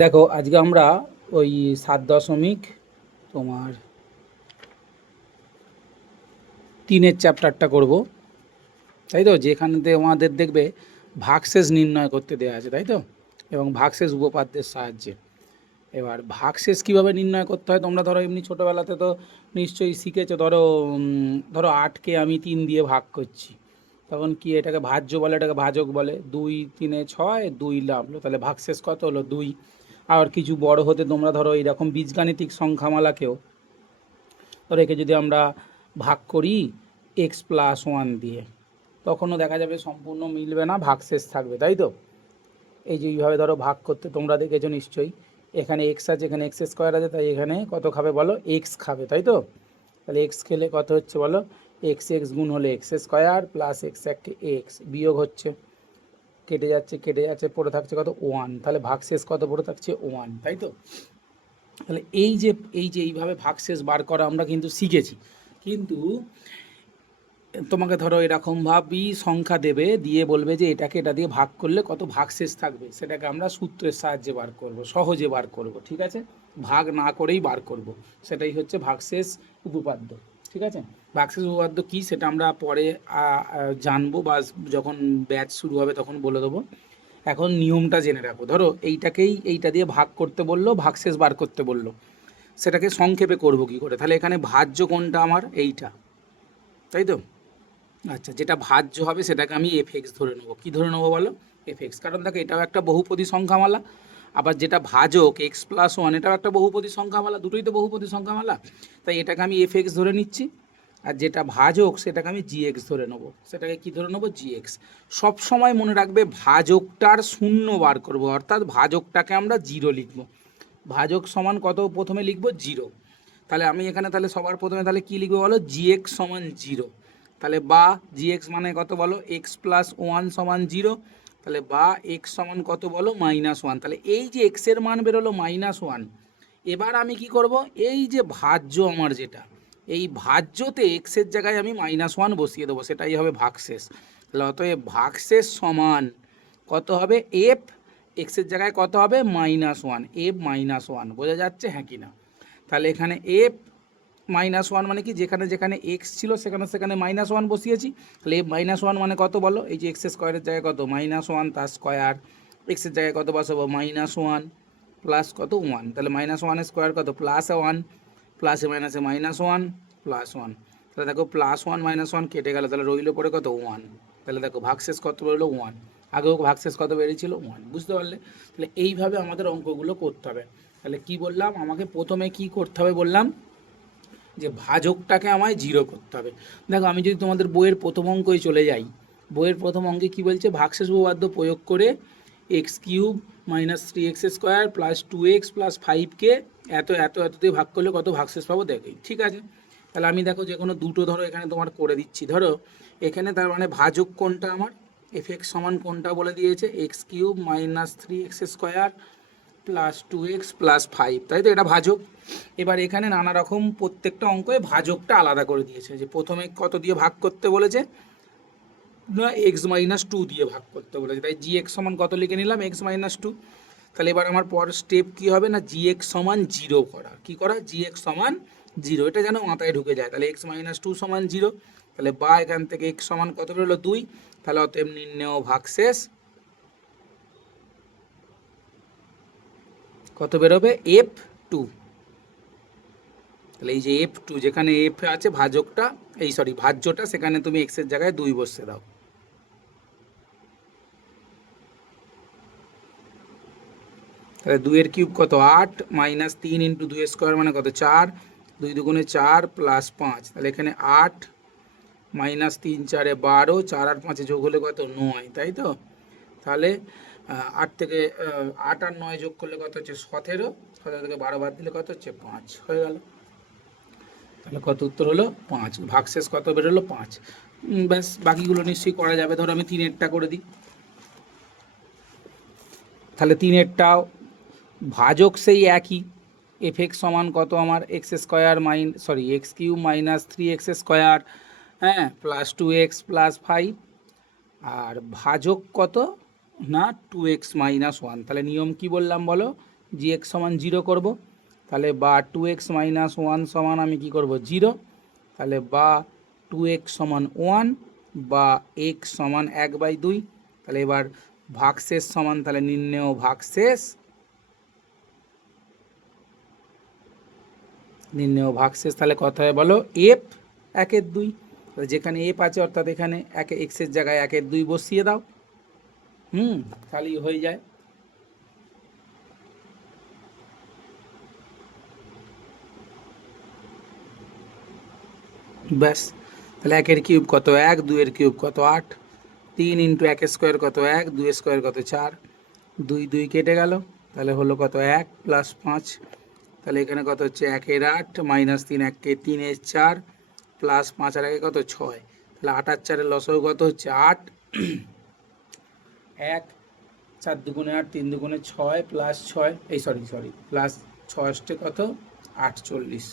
দেখো আজকে আমরা ওই 7.3 চ্যাপ্টারটা করব, তাই তো? যেখানেতে আমাদের দেখবে ভাগশেষ নির্ণয় করতে দেওয়া আছে, তাই তো? এবং ভাগশেষ উপপাদ্যের সাহায্যে। এবার ভাগশেষ কীভাবে নির্ণয় করতে হয় তোমরা ধরো এমনি ছোটোবেলাতে তো নিশ্চয়ই শিখেছো। ধরো 8কে আমি 3 দিয়ে ভাগ করছি, তখন কি এটাকে ভাজ্য বলে, এটাকে ভাজক বলে। 2 3 6, 2 লাভলো, তাহলে ভাগশেষ কত হলো? 2। আর কিছু বড় হতে তোমরা ধরো এইরকম বীজগাণিতিক সংখ্যামালাকেও ধরো একে যদি আমরা ভাগ করি x+1 দিয়ে, তখনও দেখা যাবে সম্পূর্ণ মিলবে না, ভাগশেষ থাকবে, তাই তো? এই যে এইভাবে ধরো ভাগ করতে তোমরা দেখেছো নিশ্চয়ই। এখানে এক্স আছে, এখানে এক্স স্কোয়ার আছে, তাই এখানে কত খাবে বলো? এক্স খাবে, তাই তো? তাহলে এক্স খেলে কত হচ্ছে বলো? এক্স এক্স গুণ হলে এক্স স্কোয়ার প্লাস এক্স একটা এক্স, বিয়োগ হচ্ছে, কেটে যাচ্ছে, পড়ে থাকছে কত? 1। তাহলে ভাগশেষ কত পড়ে থাকছে? 1, তাই তো? তাহলে এই যে এইভাবে ভাগশেষ বার করা আমরা কিন্তু শিখেছি। কিন্তু তোমাকে ধরো এরকমভাবেই সংখ্যা দেবে, দিয়ে বলবে যে এটাকে এটা দিয়ে ভাগ করলে কত ভাগশেষ থাকবে, সেটাকে আমরা সূত্রের সাহায্যে বার করব, সহজে বার করব, ঠিক আছে? ভাগ না করেই বার করব, সেটাই হচ্ছে ভাগশেষ উপপাদ্য, ঠিক আছে? ভাগশেষ উপপাদ্য কী সেটা আমরা পরে জানবো, বা যখন ব্যাচ শুরু হবে তখন বলে দেবো। এখন নিয়মটা জেনে রাখো। ধরো এইটা দিয়ে ভাগ করতে বললো, ভাগশেষ বার করতে বললো, সেটাকে সংক্ষেপে করব কি করে? তাহলে এখানে ভাজ্য কোনটা আমার? এইটা, তাই তো? আচ্ছা, যেটা ভাজ্য হবে সেটাকে আমি এফ ধরে নেবো। কী ধরে নেবো বলো? এফ, কারণ দেখো এটাও একটা বহুপদী সংখ্যামালা। আবার যেটা ভাজক x+1, এটাও একটা বহুপদী সংখ্যামালা, দুটোই তো বহুপদী সংখ্যামালা। তাই এটাকে আমি এফ ধরে নিচ্ছি। আর যেটা ভাজক সেটাকে আমি জিএক্স ধরে নেবো। সেটাকে কি ধরে নেবো? জিএক্স। সব সময় মনে রাখবে ভাজকটার শূন্য বার করব, অর্থাৎ ভাজকটাকে আমরা 0 লিখব। ভাজক সমান কত প্রথমে লিখবো? 0। তাহলে আমি এখানে তাহলে সবার প্রথমে তাহলে কী লিখবো বলো? জিএক্স সমান 0। তাহলে বা জিএক্স মানে কত বলো? x+1 সমান 0। তাহলে বা এক্স সমান কত বলো? -1। তাহলে এই যে এক্সের মান বেরোলো -1, এবার আমি কি করব? এই যে ভাজ্য আমার যেটা, এই ভাজ্যতে এক্সের জায়গায় আমি -1 বসিয়ে দেবো, সেটাই হবে ভাগশেষ। তাহলে অতএব ভাগশেষ সমান কত হবে? এফ, এক্সের জায়গায় কত হবে? -1, এফ -1। বোঝা যাচ্ছে হ্যাঁ কি না? তাহলে এখানে এফ -1 মানে কি? যেখানে যেখানে এক্স ছিল সেখানে সেখানে -1 বসিয়েছি। তাহলে এফ -1 মানে কত বলো? এই যে এক্স স্কোয়ারের জায়গায় কত? -1 তার স্কোয়ার, এক্সের জায়গায় কত বসাবো? -1 প্লাস কত? 1। তাহলে -1 স্কোয়ার কত? +1, প্লাসে মাইনাসে -1 +1। তাহলে দেখো +1 -1 কেটে গেল, তাহলে রইল পরে কত? 1। তাহলে দেখো ভাগশেষ কত রইলো? 1। আগেও ভাগশেষ কত বেরিয়েছিল? 1। বুঝতে পারলে? তাহলে এইভাবে আমাদের অঙ্কগুলো করতে হবে। তাহলে কি বললাম? আমাকে প্রথমে কি করতে হবে বললাম? যে ভাজকটাকে আমায় 0 করতে হবে। দেখো আমি যদি তোমাদের বইয়ের প্রথম অঙ্কই চলে যাই, বইয়ের প্রথম অঙ্কে কী বলছে? ভাগশেষ উপপাদ্য প্রয়োগ করে x³ - 3x² + 2x + 5কে এত এত এত দিয়ে ভাগ করলে কত ভাগশেষ পাবো? দেখো ঠিক আছে। তাহলে আমি দেখো যে কোনো দুটো ধরো এখানে তোমার করে দিচ্ছি। ধরো এখানে তার মানে ভাজক কোনটা আমার? f(x) সমান কোনটা বলে দিয়েছে? x³ - 3x² + 2x + 5, তাই তো? এটা ভাজক। এবার এখানে নানা রকম প্রত্যেকটা অঙ্কে ভাজকটা আলাদা করে দিয়েছে, যে প্রথমে কত দিয়ে ভাগ করতে বলেছে না? x-2 দিয়ে ভাগ করতে বলেছে। তাই gx সমান কত লিখে নিলাম? x-2। তাহলে এবার আমার পর স্টেপ কি হবে না? gx সমান 0 করা। কি করা? gx সমান 0, এটা যেন মাথায় ঢুকে যায়। তাহলে x-2 সমান 0। তাহলে বা এখান থেকে x সমান কত বেরোলো? 2। তাহলে অতএব নির্ণেয় ভাগশেষ কত বেরোবে? f2। তাহলে এই যে f2, যেখানে f আছে ভাজকটা, এই সরি ভাজ্যটা, সেখানে তুমি এক্সের জায়গায় 2 বসিয়ে দাও। তাহলে 2 কিউব কত? 8, -3 × 2² মানে কত? 4, 2 দুগুণে 4 + 5। তাহলে এখানে 8 -3 4 12, 4 আর 5 যোগ হলে কত? 9, তাই তো? তাহলে 8 থেকে 8 আর 9 যোগ করলে কত হচ্ছে? 17, 17 থেকে 12 বাদ দিলে কত হচ্ছে? 5 হয়ে গেল। তাহলে কত উত্তর হলো? 5। ভাগশেষ কত বেরোলো? 5। ব্যাস, বাকিগুলো নিশ্চয়ই করা যাবে। ধরো আমি 3-এরটা করে দিই। তাহলে 3-এরটাও ভাজক সেই একই, f(x) সমান কত আমার? x³ - 3x², হ্যাঁ, + 2x + 5। আর ভাজক কত? না 2x মাইনাস 1। তাহলে নিয়ম কি বললাম বলো, gx সমান 0 করব। তাহলে বা 2x মাইনাস 1 সমান আমি কি করব 0। তাহলে বা 2x সমান 1 বা x সমান 1/2। তাহলে এবার ভাগশেষ সমান, তাহলে নির্ণেয় ভাগশেষ, তাহলে কত হয় বলো, f 1/2। তাহলে যেখানে f আছে অর্থাৎ এখানে এক্সের জায়গায় 1/2 বসিয়ে দাও, তাহলেই হয়ে যায়। ব্যাস, তাহলে 1 কিউব কত 1, 2 কিউব কত 8, 3 ইন্টু 1 স্কোয়ার কত 1, 2 স্কোয়ার কত 4, 2 2 কেটে গেল, তাহলে হলো কত 1 প্লাস 5। তাহলে এখানে কত হচ্ছে 1 8 মাইনাস 3 1 3 4 প্লাস 5 আর 1 কত 6। তাহলে 8 আর 4 লসও কত হচ্ছে 8, 1 4 দুগুণে 8, 3 দুগুণে 6 প্লাস 6, এই সরি প্লাস 6 কত 48।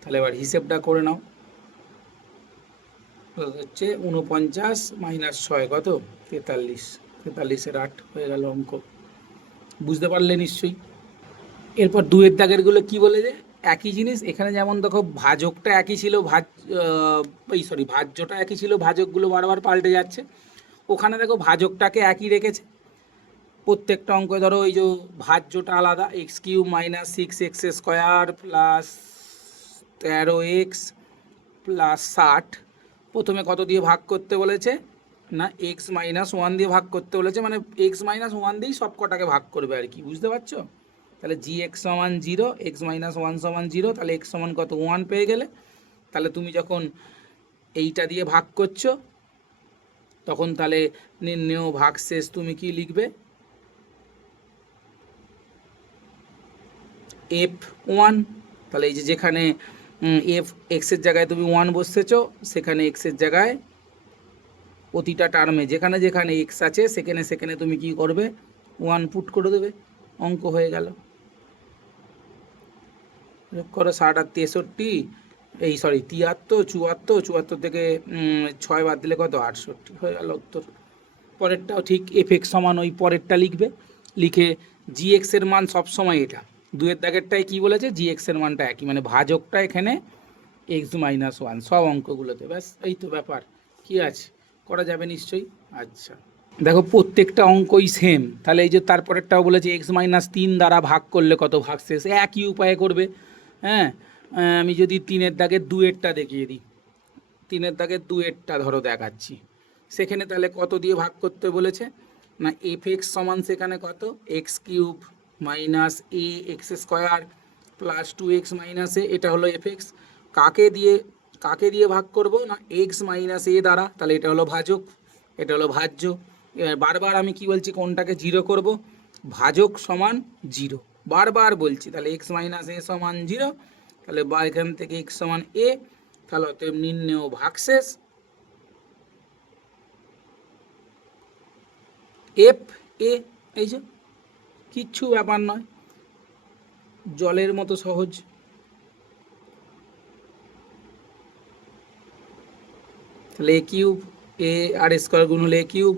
তাহলে এবার হিসেবটা করে নাও, হচ্ছে 49 মাইনাস 6 কত 43, 43-এর 8 হয়ে গেল অঙ্ক। বুঝতে পারলে নিশ্চয়ই। এরপর দুয়ের দাগেরগুলো কি বলেছে, একই জিনিস। এখানে যেমন দেখো ভাজকটা একই ছিল, ভাজ্যটা একই ছিল, ভাজকগুলো বারবার পাল্টে যাচ্ছে। ওখানে দেখো ভাজকটাকে একই রেখেছে প্রত্যেকটা অঙ্কে। ধরো এই যে ভাজ্যটা আলাদা, x cube minus 6x square plus 13x plus 60। প্রথমে কত দিয়ে ভাগ করতে বলেছে না, এক্স মাইনাস 1 দিয়ে ভাগ করতে বলেছে, মানে এক্স মাইনাস 1 দিয়েই সব কটাকে ভাগ করবে আর কি, বুঝতে পারছো। তাহলে জি এক্স সমান 0, এক্স মাইনাস 1 সমান 0, তাহলে এক্স সমান কত 1 পেয়ে গেলে। তাহলে তুমি যখন এইটা দিয়ে ভাগ করছো তখন তাহলে নির্ণেয় ভাগশেষ তুমি কি লিখবে, f1। তাহলে এই যে যেখানে এফ এক্সের জায়গায় তুমি 1 বসেছো, সেখানে এক্সের জায়গায় প্রতিটা টার্মে যেখানে যেখানে এক্স আছে সেখানে সেখানে তুমি কি করবে 1 পুট করে দেবে, অঙ্ক হয়ে গেল। করো 60 আর 63, এই 73, 74 থেকে 6 বাদ দিলে কত 68 হয়ে গেল উত্তর। পরেরটাও ঠিক, এফ এক্স সমান ওই পরেরটা লিখবে, লিখে জি এক্সের মান সবসময় এটা, দুয়ের দাগেরটায় কী বলেছে জি এক্সের মানটা একই, মানে ভাজকটা এখানে এক্স মাইনাস 1 সব অঙ্কগুলোতে। ব্যাস এই তো ব্যাপার, কি আছে, করা যাবে নিশ্চয়ই। আচ্ছা দেখো প্রত্যেকটা অঙ্কই সেম। তাহলে এই যে তারপরেরটাও বলেছে এক্স মাইনাস 3 দ্বারা ভাগ করলে কত ভাগশেষ, একই উপায়ে করবে। হ্যাঁ, আমি যদি 3-এর দাগের 2-এরটা দেখিয়ে দিই, 3-এর দাগের 2-এরটা ধরো দেখাচ্ছি, সেখানে তাহলে কত দিয়ে ভাগ করতে বলেছে না, এফ এক্স সমান সেখানে কত x cube minus a x square plus 2x minus a, এটা হলো এফ এক্স। কাকে দিয়ে ভাগ করব না, এক্স মাইনাস এ দ্বারা, তাহলে এটা হলো ভাজক, এটা হলো ভাজ্য। এবার বারবার আমি কি বলছি, কোনটাকে 0 করব, ভাজক সমান 0, বারবার বলছি। তাহলে এক্স মাইনাস এ সমান 0, তাহলে বা এখান থেকে এক্স সমান এ, তাহলে অতএব নির্ণেয় ভাগশেষ এফ এ। এই যে কিচ্ছু ব্যাপার নয়, জলের মতো সহজ। তাহলে এ কিউব এ আর স্কোয়ার গুণ হলে এ কিউব,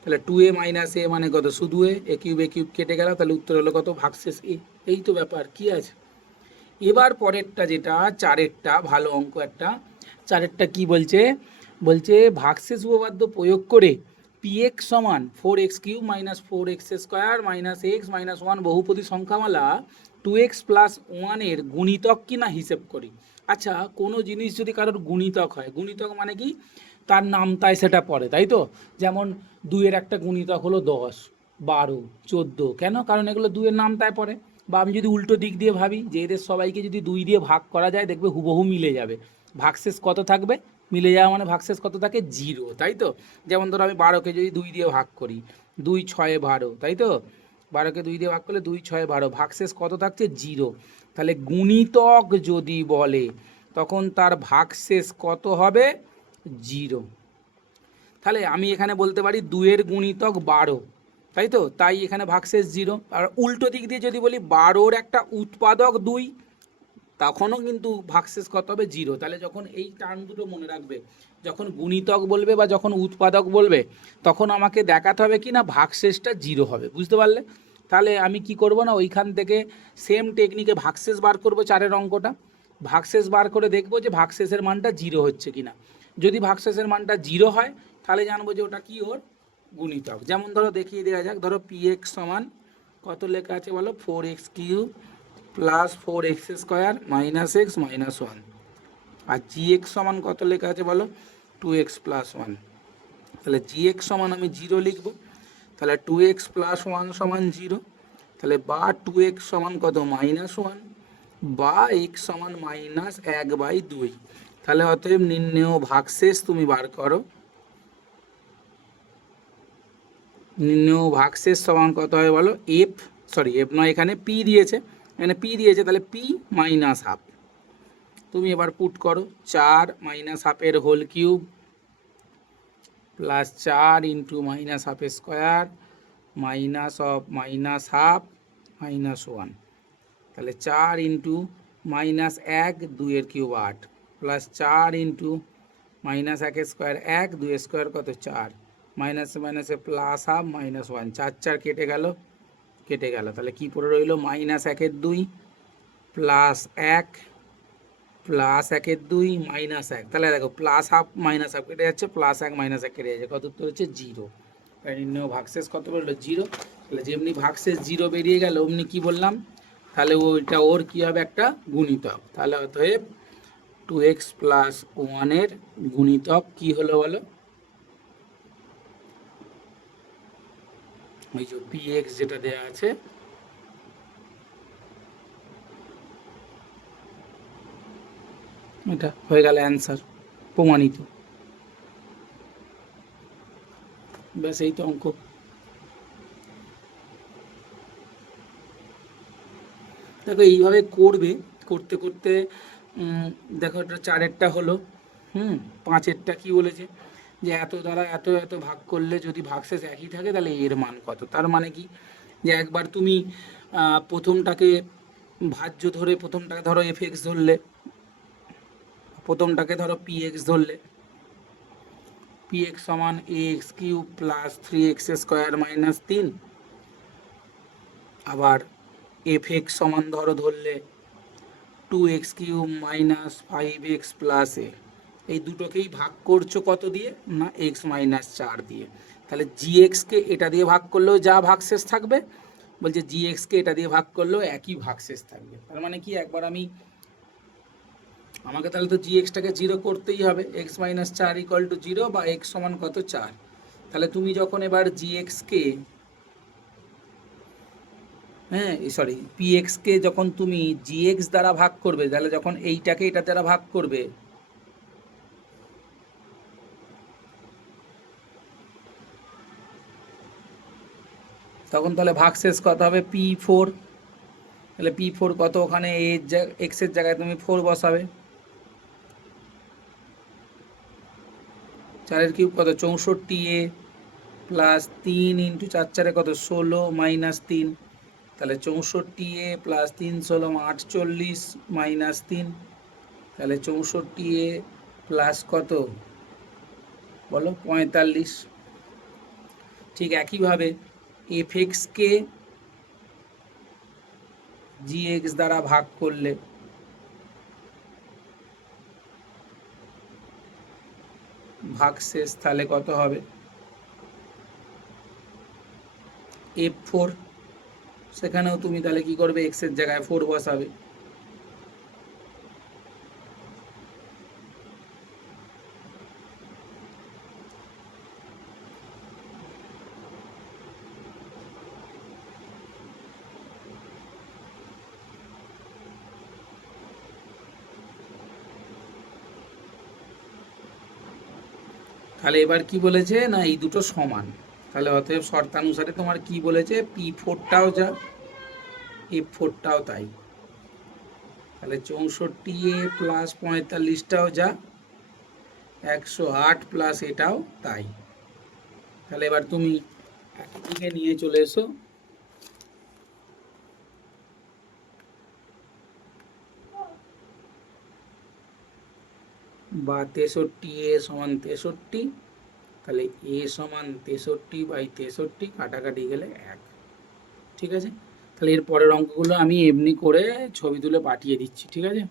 তাহলে 2a মাইনাস এ মানে কত শুধু এ কিউব কেটে গেল, তাহলে উত্তর হলো কত ভাগশেষ এ। এই তো ব্যাপার, কি আছে। এবার পরেরটা যেটা 4-এরটা ভালো অঙ্ক একটা, 4-এরটা কি বলছে, বলছে ভাগশেষ উপপাদ্য প্রয়োগ করে px সমান 4x cube minus 4x square minus x minus 1 বহুপদী সংখ্যামালা 2x প্লাস 1-এর গুণিতক কিনা হিসেব করি। আচ্ছা কোনো জিনিস যদি কারোর গুণিতক হয়, গুণিতক মানে কি তার নাম তাই সেটা পড়ে, তাই তো। যেমন 2-এর একটা গুণিতক হলো 10, 12, 14, কেন, কারণ এগুলো 2-এর নাম তাই পড়ে। বা আমি যদি উল্টো দিক দিয়ে ভাবি যে এদের সবাইকে যদি 2 দিয়ে ভাগ করা যায়, দেখবে হুবহু মিলে যাবে, ভাগশেষ কত থাকবে, মিলে যাওয়া মানে ভাগশেষ কত থাকে 0, তাই তো। যেমন ধরো আমি 12কে যদি 2 দিয়ে ভাগ করি, 2 6 12, তাই তো, 12কে 2 দিয়ে ভাগ করলে 2 6 12, ভাগশেষ কত থাকছে 0। তাহলে গুণিতক যদি বলে তখন তার ভাগশেষ কত হবে 0। তাহলে আমি এখানে বলতে পারি 2-এর গুণিতক 12, তাই তো, তাই এখানে ভাগশেষ 0। আর উল্টো দিক দিয়ে যদি বলি 12-র একটা উৎপাদক 2, তখনও কিন্তু ভাগশেষ কত হবে 0। তাহলে যখন এই টার্ম দুটো মনে রাখবে, যখন গুণিতক বলবে বা যখন উৎপাদক বলবে, তখন আমাকে দেখাতে হবে কি না ভাগশেষটা 0 হবে, বুঝতে পারলে? তাহলে আমি কি করব না, ওইখান থেকে সেম টেকনিকে ভাগশেষ বার করব, 4-এর অঙ্কটা ভাগশেষ বার করে দেখব যে ভাগশেষের মানটা 0 হচ্ছে কিনা। যদি ভাগশেষের মানটা 0 হয় তাহলে জানবো যে ওটা কি ওর গুণিতক। যেমন ধরো দেখিয়ে দেওয়া যাক, ধরো px সমান কত লেখা আছে বলো, 4x³ plus 4x² minus x minus 1। আর gx সমান কত লেখা আছে বলো, 2x প্লাস 1। তাহলে gx সমান আমি 0 লিখব, তাহলে 2x প্লাস 1 সমান 0, তাহলে বা 2x সমান কত -1, বা x সমান -1/2। তাহলে অতএব নির্ণেয় ভাগশেষ তুমি বার করো, নির্ণেয় ভাগশেষ সমান কত হয় বলো, এফ নয়, এখানে পি দিয়েছে, তাহলে p মাইনাস হাফ। তুমি এবার পুট করো, 4 মাইনাস হাফের whole cube plus 4 into minus হাফের square minus of minus half minus 1। তাহলে 4 ইন্টু মাইনাস 1 2-এর কিউব 8 প্লাস 4 ইন্টু মাইনাস 1-এর স্কোয়ার 1 2-এর স্কোয়ার কত 4 মাইনাসে মাইনাসে প্লাস হাফ মাইনাস 1, 4 4 কেটে গেল। তাহলে কি পড়ে রইল, -1/2 প্লাস 1 প্লাস 1/2 মাইনাস 1। তাহলে দেখো প্লাস হাফ মাইনাস হাফ কেটে যাচ্ছে, প্লাস 1 মাইনাস 1 কেটে যাচ্ছে, কত উত্তর হচ্ছে 0। তাই নির্ণয় ভাগশেষ কত বেরোলো 0। তাহলে যেমনি ভাগশেষ 0 বেরিয়ে গেল অমনি কি বললাম, তাহলে ওইটা ওর কী হবে একটা গুণিতক। তাহলে অতএব 2x প্লাস 1-এর গুণিতক কি হলো বলো, ওই যে px যেটা দেওয়া আছে, এটা হয়ে গেল অ্যান্সার, প্রমাণিত। ব্যাস এই তো অঙ্ক। দেখো এইভাবে করবে, করতে করতে দেখো এটা 4-এরটা হলো, 5-এরটা কি বলেছে যে এত দ্বারা এত এত ভাগ করলে যদি ভাগশেষ একই থাকে তাহলে এর মান কত। তার মানে কি, যে একবার তুমি প্রথমটাকে ভাজ্য ধরে, প্রথমটাকে ধরো fx ধরলে, প্রথমটাকে ধরো px ধরলে, px সমান ax³ প্লাস 3x² মাইনাস 3। আবার fx সমান ধরলে 2x³ minus 5x plus a। এই দুটোকেই ভাগ করছো কত দিয়ে না x মাইনাস 4 দিয়ে। তাহলে gxকে এটা দিয়ে ভাগ করলেও যা ভাগশেষ থাকবে, বলছে gxকে এটা দিয়ে ভাগ করলেও একই ভাগশেষ থাকবে। তার মানে কি, একবার আমাকে তাহলে তো gxটাকে 0 করতেই হবে, x মাইনাস 4 ইকুয়াল টু 0 বা x সমান কত 4। তাহলে তুমি যখন এবার gxকে pxকে যখন তুমি gx দ্বারা ভাগ করবে, তাহলে যখন এইটাকে এটা দ্বারা ভাগ করবে, তখন তাহলে ভাগশেষ কত হবে p4। তাহলে p4 কত, ওখানে x এর জায়গায় তুমি 4 বসাবে, 4-এর কিউব কত 64a প্লাস 3 ইন্টু 4 4 কত 16 মাইনাস 3। তাহলে 64a প্লাস 3 16 48 মাইনাস 3। তাহলে 64a প্লাস কত বলো 45। ঠিক একইভাবে fxকে gx দ্বারা ভাগ করলে ভাগশেষ তাহলে কত হবে f4। সেখানেও তুমি তাহলে কি করবে, x এর জায়গায় 4 বসাবে, তাহলে এবার কি বলেছে না এই দুটো সমান। তাহলে অতএব শর্তানুসারে তোমার কি বলেছে, p4টাও যা f4টাও তাই। তাহলে 64a প্লাস 45টাও যা, 108 প্লাস এটাও তাই। তাহলে এবার তুমি একদিকে নিয়ে চলে এসো, বা 63 এ সমান 63, তাহলে এ সমান 63/63, কাটাকাটি গেলে 1। ঠিক আছে, তাহলে এর পরের অঙ্কগুলো আমি এমনি করে ছবি তুলে পাঠিয়ে দিচ্ছি, ঠিক আছে।